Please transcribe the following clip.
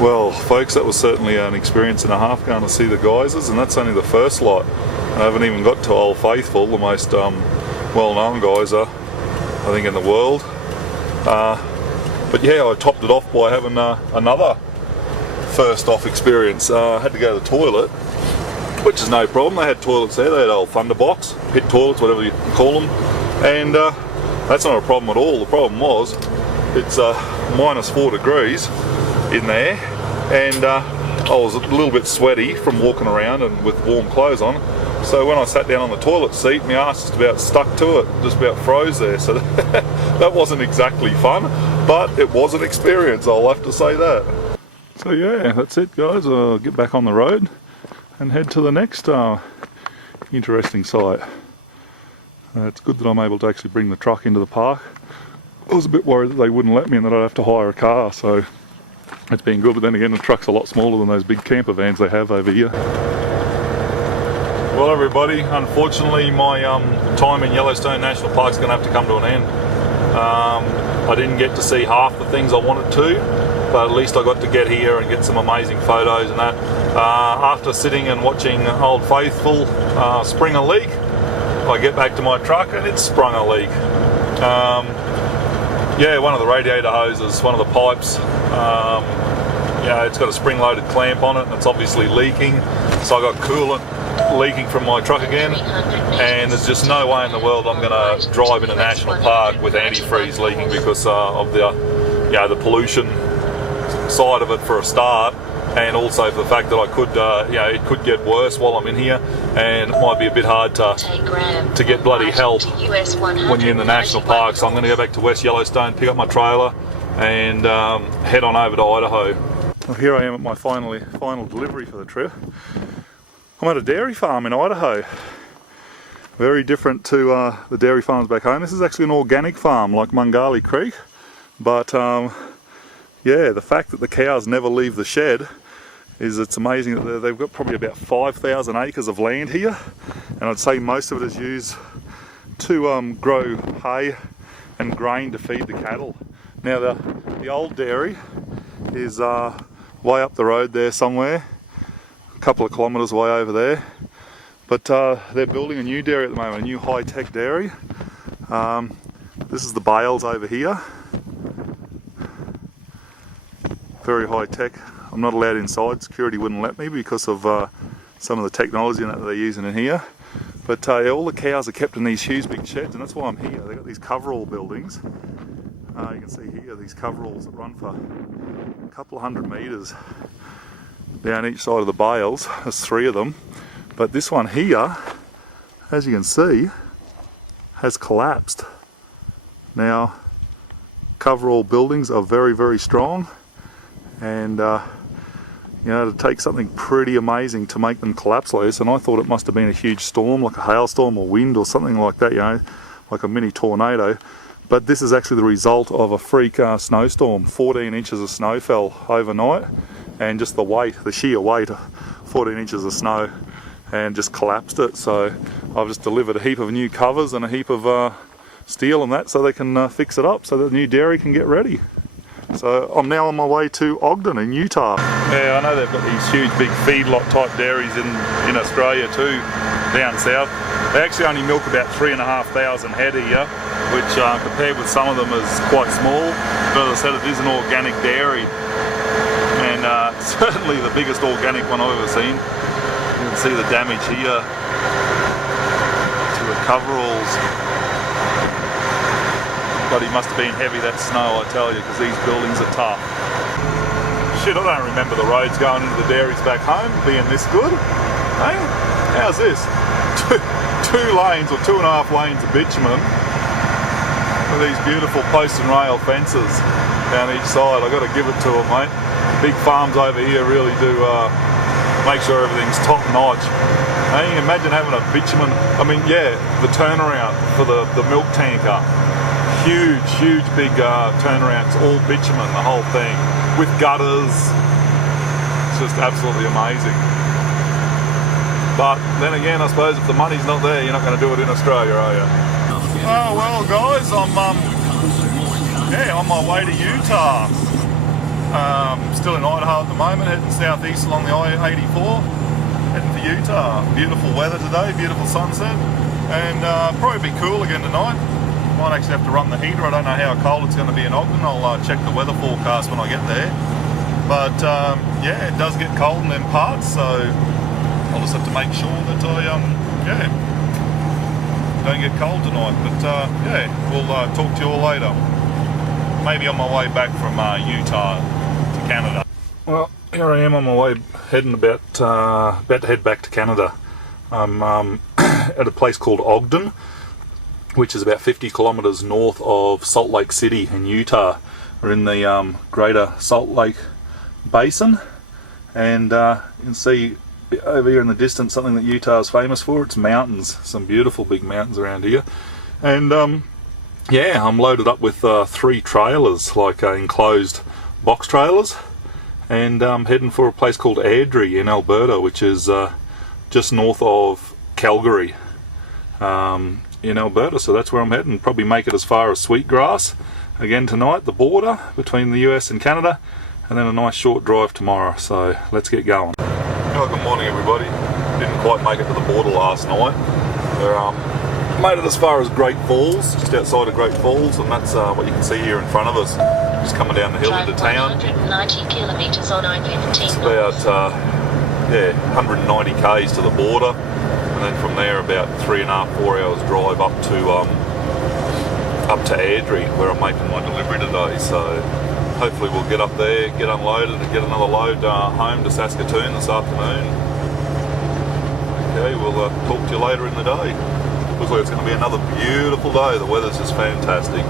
Well, folks, that was certainly an experience and a half going to see the geysers, and that's only the first lot. I haven't even got to Old Faithful, the most well-known geyser, I think, in the world. But yeah, I topped it off by having another first-off experience. I had to go to the toilet, which is no problem. They had toilets there. They had old thunderbox, pit toilets, whatever you call them, and that's not a problem at all. The problem was it's -4 degrees in there, and I was a little bit sweaty from walking around and with warm clothes on. So when I sat down on the toilet seat, my arse just about stuck to it, just about froze there. So that wasn't exactly fun, but it was an experience, I'll have to say that. So yeah, that's it guys. I'll get back on the road and head to the next interesting site. It's good that I'm able to actually bring the truck into the park. I was a bit worried that they wouldn't let me and that I'd have to hire a car, so it's been good, but then again the truck's a lot smaller than those big camper vans they have over here. Well everybody, unfortunately my time in Yellowstone National Park is going to have to come to an end. I didn't get to see half the things I wanted to, but at least I got to get here and get some amazing photos and that. After sitting and watching Old Faithful spring a leak, I get back to my truck and it's sprung a leak. Yeah, one of the radiator hoses, one of the pipes, yeah, it's got a spring-loaded clamp on it and it's obviously leaking. So I got coolant leaking from my truck again, and there's just no way in the world I'm going to drive in a national park with antifreeze leaking because of the, you know, the pollution side of it for a start, and also for the fact that I could, you know, it could get worse while I'm in here, and it might be a bit hard to get bloody help when you're in the national park. So I'm going to go back to West Yellowstone, pick up my trailer, and head on over to Idaho. Well, here I am at my final delivery for the trip. I'm at a dairy farm in Idaho. Very different to the dairy farms back home. This is actually an organic farm like Mungali Creek, but yeah, the fact that the cows never leave the shed it's amazing that they've got probably about 5,000 acres of land here, and I'd say most of it is used to grow hay and grain to feed the cattle. Now the old dairy is way up the road there somewhere, a couple of kilometres away over there, but they're building a new dairy at the moment, a new high-tech dairy. This is the bales over here, very high-tech. I'm not allowed inside, security wouldn't let me because of some of the technology that they're using in here. But all the cows are kept in these huge big sheds, and that's why I'm here. They've got these coverall buildings. You can see here these coveralls that run for a couple of 100 metres down each side of the bales. There's 3 of them. But this one here, as you can see, has collapsed. Now, coverall buildings are very, very strong, and you know, it takes something pretty amazing to make them collapse like this, and I thought it must have been a huge storm, like a hailstorm or wind or something like that, you know, like a mini tornado. But this is actually the result of a freak snowstorm. 14 inches of snow fell overnight, and just the weight, the sheer weight, 14 inches of snow, and just collapsed it. So I've just delivered a heap of new covers and a heap of steel and that, so they can fix it up so that the new dairy can get ready. So I'm now on my way to Ogden in Utah. Yeah, I know they've got these huge big feedlot type dairies in Australia too, down south. They actually only milk about 3,500 head a year, which compared with some of them is quite small. But as I said, it is an organic dairy, and certainly the biggest organic one I've ever seen. You can see the damage here to the coveralls. But it must have been heavy, that snow, I tell you, because these buildings are tough. Shit, I don't remember the roads going into the dairies back home being this good. Hey, how's this? Two lanes or 2.5 lanes of bitumen with these beautiful post and rail fences down each side. I've got to give it to them, mate. Big farms over here really do make sure everything's top notch. Hey, imagine having a bitumen, I mean, yeah, the turnaround for the milk tanker. Huge big turnarounds, all bitumen, the whole thing, with gutters. It's just absolutely amazing. But then again, I suppose if the money's not there, you're not going to do it in Australia, are you? Oh well guys, I'm on my way to Utah. Still in Idaho at the moment, heading southeast along the I-84, heading for Utah. Beautiful weather today, beautiful sunset, and probably be cool again tonight. Might actually have to run the heater. I don't know how cold it's going to be in Ogden. I'll check the weather forecast when I get there. But yeah, it does get cold in them parts, so I'll just have to make sure that I don't get cold tonight. But yeah, we'll talk to you all later. Maybe on my way back from Utah to Canada. Well, here I am on my way, heading about to head back to Canada. I'm at a place called Ogden, which is about 50 kilometers north of Salt Lake City in Utah. We're in the greater Salt Lake Basin, and you can see over here in the distance something that Utah is famous for. It's mountains, some beautiful big mountains around here. And yeah, I'm loaded up with 3 trailers, like enclosed box trailers, and I'm heading for a place called Airdrie in Alberta, which is just north of Calgary in Alberta. So that's where I'm heading. Probably make it as far as Sweetgrass again tonight, the border between the US and Canada, and then a nice short drive tomorrow. So let's get going. Oh, good morning everybody. Didn't quite make it to the border last night. We're made it as far as Great Falls, just outside of Great Falls, and that's what you can see here in front of us. Just coming down the hill into town. 190 kilometers on I-15. It's about 190 k's to the border, and then from there about 3.5–4 hours drive up to Airdrie, where I'm making my delivery today. So hopefully we'll get up there, get unloaded, and get another load home to Saskatoon this afternoon. Okay, we'll talk to you later in the day. Looks like it's going to be another beautiful day. The weather's just fantastic.